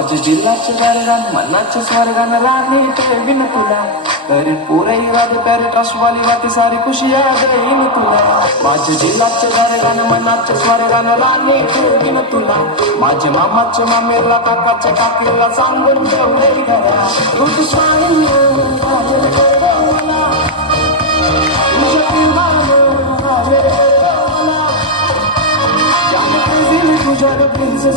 जिल्ह्याचे दरगान मनाच्या स्वर्गान राणी ठेवीन तुला। तरी पुरे इरादे प्यारे ट्रस्टवाली वाटी सारी खुशी देईन तुला। माझ्या जिल्ह्याचे दरगान मनाच्या स्वर्गान राणी ठेवीन तुला। माझ्या मामाच्या मामेला काकाच्या काकीला सांगून ठेवले घरा। तू स्वामी तुझ्या प्रेमानं आले मला। तुझ्या प्रिन्सेस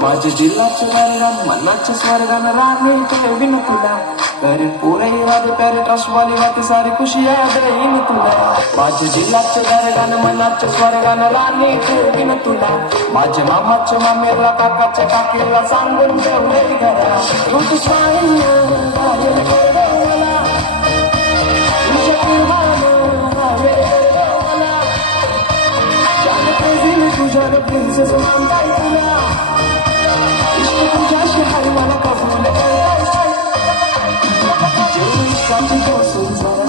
माझ्या जिल्ह्याचे वर्गान मनाच्या स्वर्गान राणी ठेवीन तुला तरी पुरे इरादे प्यारे ट्रस्टवाली वाटी सारी खुशी देईन तुला माझ्या जिल्ह्याचे दरगान मनाच्या स्वर्गान राणी ठेवीन तुला माझ्या मामाच्या मामेला, काकाच्या काकीला सांगून ठेवले घरा. तू स्वामी Canı prenses olan daydıra İşte bu yaşlı hayvana kafamda evdaysan Canı işkence olsun sana.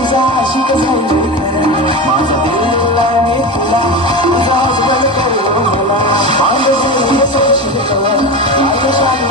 Bize aşık esenliklere Mağaza verirler mi kula? Bize hazırlanıp veriyorum yola Mağaza zirveye savaşı yakalar Aynı şanlı